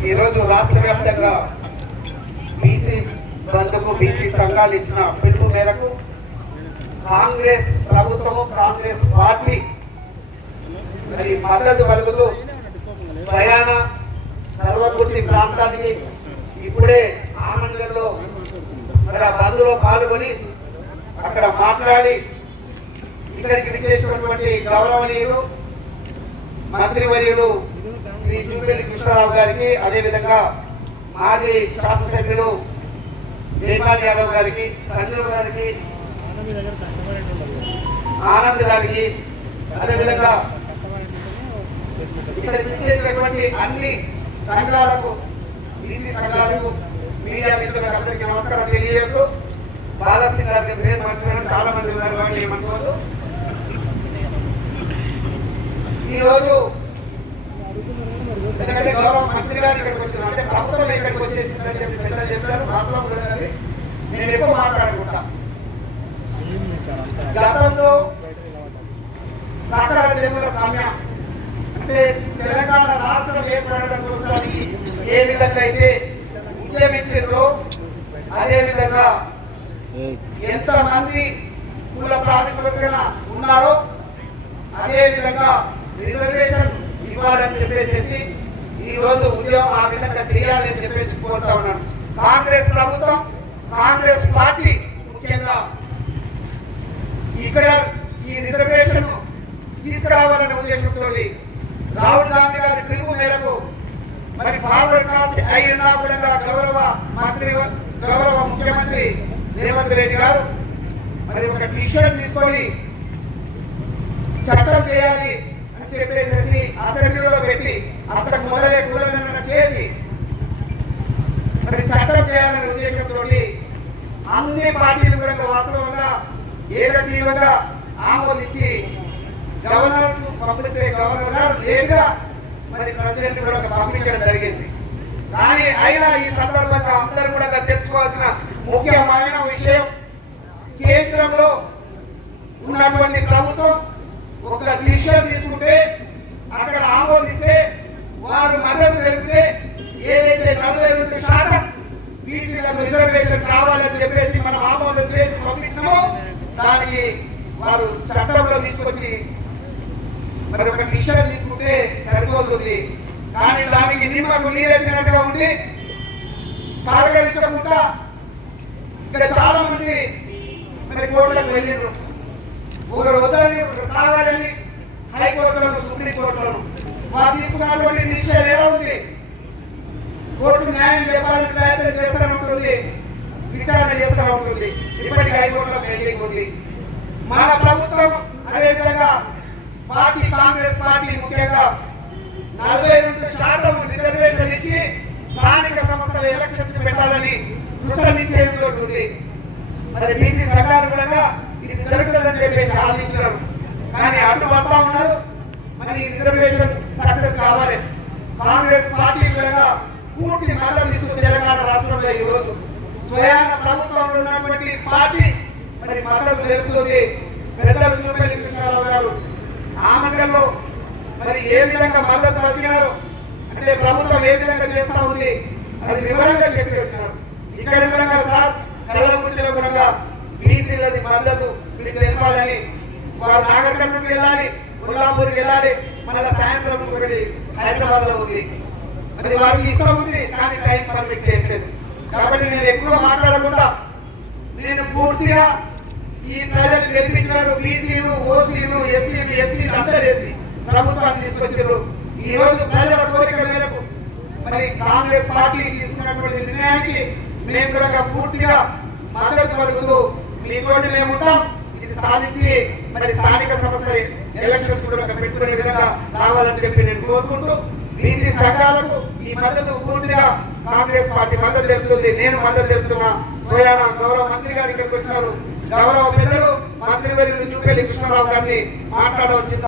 ఈరోజు రాష్ట్ర వ్యాప్తంగా బీసీ బంధుకు బీసీ సంఘాలు ఇచ్చిన పిలుపు మేరకు కాంగ్రెస్ ప్రభుత్వము కాంగ్రెస్ పార్టీ మరి మద్దతు పలుకుతూ ప్రయాణ కల్వకుర్తి ప్రాంతానికి ఇప్పుడే ఆనందంలో మరి ఆ బంధులో పాల్గొని అక్కడ మాట్లాడి ఇక్కడికి విచ్చేసినటువంటి గౌరవనీయులు మంత్రివర్యులు శ్రీ జూబిలి కృష్ణారావు గారికి అదేవిధంగా మాజీ శాసనసభ్యులు జయపాల్ యాదవ్ గారికి సంజీవ్ గారికి ఆనంద్ గారికి అదేవిధంగా ఇక్కడ ఇచ్చేసినటువంటి అన్ని సంఘాలకు బీసీ సంఘాలకు మీడియా మిత్రులకు అందరికీ నమస్కారం తెలియజేస్తూ బాలసింగ్ గారికి పేరు మర్చిపోయిన చాలా మంది ఉన్నారు వాళ్ళు ఏమనుకోవద్దు. ఈరోజు ఎందుకంటే గౌరవ మంత్రి గారు ఇక్కడికి వచ్చినారు అంటే ప్రభుత్వం ఇక్కడికి వచ్చేసిందని చెప్పి పెద్దలు చెప్పారు. మాత్రం కూడా నేను ఎక్కువ మాట్లాడుకుంటా గతంలో సకల జన్మల సమయం అంటే తెలంగాణ రాష్ట్రం ఏర్పడడం కోసానికి ఏ విధంగా అయితే ఉద్యమించారో అదే విధంగా ఎంతమంది కుల ప్రాతిపదికన ఉన్నారో అదే విధంగా రిజర్వేషన్ ఇవ్వాలని చెప్పేసి ఈ రోజు ఉద్యమం ఆ విధంగా చేయాలని చెప్పేసి కోరుతా ఉన్నాను. కాంగ్రెస్ ప్రభుత్వం కాంగ్రెస్ పార్టీ ముఖ్యంగా ఇక్కడ ఈ రిజర్వేషన్ తీసుకురావాలనే ఉద్దేశంతో రాహుల్ గాంధీ గారి పిలుపు మేరకు మరి ఫార్వర్డ్ కాస్ట్ అయినా కూడా గౌరవ మంత్రి గౌరవ ముఖ్యమంత్రి రేవంత్ రెడ్డి గారు మరి ఒక డిసిషన్ తీసుకొని చట్టం చేయాలి అంతకు మొదలయ్యే కులగణన చేసి మరి చట్టం చేయాలనే ఉద్దేశంతో అన్ని పార్టీలు కూడా వాస్తవంగా ఏకగ్రీవంగా ఆమోదించి గవర్నర్ పంపిస్తే గవర్నర్ గారు లేటుగా మరి ప్రెసిడెంట్ కూడా పంపించడం జరిగింది. కానీ అయినా ఈ సందర్భంగా అందరూ కూడా తెలుసుకోవాల్సిన ముఖ్యమైన విషయం కేంద్రంలో ఉన్నటువంటి ప్రభుత్వం ఒక డిసిషన్ తీసుకుంటే అక్కడ ఆమోదిస్తే వారు మద్దతు తెలిపితే ఏదైతే నలభై రెండు శాతం బీసీలకు రిజర్వేషన్ కావాలని చెప్పేసి మనం ఆమోదం చేసి పంపించినామో దానికి వారు చట్టంలో తీసుకొచ్చి మరి ఒక డిసిషన్ తీసుకుంటే సరిపోతుంది. కానీ దానికి నిమ్మకు నీరెత్తినట్టుగా ఉండి పరిగణించకుండా ఇంకా చాలా మంది మరి వెళ్ళిండ్రు. వద్దని కావాలని ఉన్నటువంటి నిశ్చయం డిసిషన్ ఎలా ఉంది. కోర్టు న్యాయం చెప్పాలని ప్రయత్నం చేస్తూనే ఉంటుంది. విచారణ చేస్తూనే ఉంటుంది. ఇప్పటికీ హైకోర్టులో పెండింగ్ ఉంది మన ప్రభుత్వం అదేవిధంగా పార్టీ కాంగ్రెస్ పార్టీ ముఖ్యంగా నలభై రెండు శాతం రిజర్వేషన్ ఇచ్చి స్థానిక సంస్థల ఎలక్షన్స్ పెట్టాలని కృత నిశ్చయంతో ఉంది. మరి బీసీ సంఘాలు కూడా ఇది జరుగుతుందని చెప్పేసి ఆశిస్తున్నారు కానీ అటు పడతా ఉన్నారు మరి ఈ రిజర్వేషన్ సక్సెస్ కావాలి కాంగ్రెస్ పార్టీ కూడా పూర్తి మాట్లాడిస్తూ తెలంగాణ రాష్ట్రంలో ఈరోజు రోజు స్వయాన ప్రభుత్వంలో ఉన్నటువంటి పార్టీ మరి మద్దతు తెలుపుతుంది. పెద్దలు తిరుపతి కృష్ణారావు గారు. ఆమెలో మరి ఏ విధంగా మద్దతు తెలిపినారు అంటే ప్రభుత్వం ఏ విధంగా చేస్తా ఉంది? అది వివరంగా చెప్పేస్తున్నారు ఇక్కడ వివరంగా సార్ కళ్ళగుర్తిలో వివరంగా బీసీలది మద్దతు మీరు తెలపాలని వారు నాగరికతకు వెళ్ళాలి కొల్లాపూర్కి వెళ్ళాలి. మళ్ళీ సాయంత్రం ఒకటి హైదరాబాద్లో ఉంది. మరి వారికి ఇష్టం ఉంది కానీ టైం పర్మిట్ చేయట్లేదు. కాబట్టి నేను ఎక్కువ మాట్లాడకుండా నేను పూర్తిగా ఈ ప్రజలు గెలిపించినారు బీసీలు ఓసీలు ఎస్సీలు ఎస్సీలు అందరూ చేసి ప్రభుత్వాన్ని తీసుకొచ్చారు. ఈ రోజు ప్రజల కోరిక మేరకు మరి కాంగ్రెస్ పార్టీ తీసుకున్నటువంటి నిర్ణయానికి మేము కూడా పూర్తిగా మద్దతు పలుకుతూ మీతోటి మేము ఉంటాం. ఇది సాధించి మరి స్థానిక సంస్థ ఎలక్షన్స్ కూడా పెట్టుకునే విధంగా రావాలని చెప్పి నేను కోరుకుంటూ బీసీ సంఘాలకు ఈ మద్దతు పూర్తిగా కాంగ్రెస్ పార్టీ మద్దతు తెలుపుతుంది. నేను మద్దతు తెలుపుతున్నా. సోయాన గౌరవ మంత్రి గారు ఇక్కడికి వచ్చినారు. గౌరవ పెద్దలు మంత్రి వెళ్ళి జూపల్లి కృష్ణరావు గారిని మాట్లాడవలసింది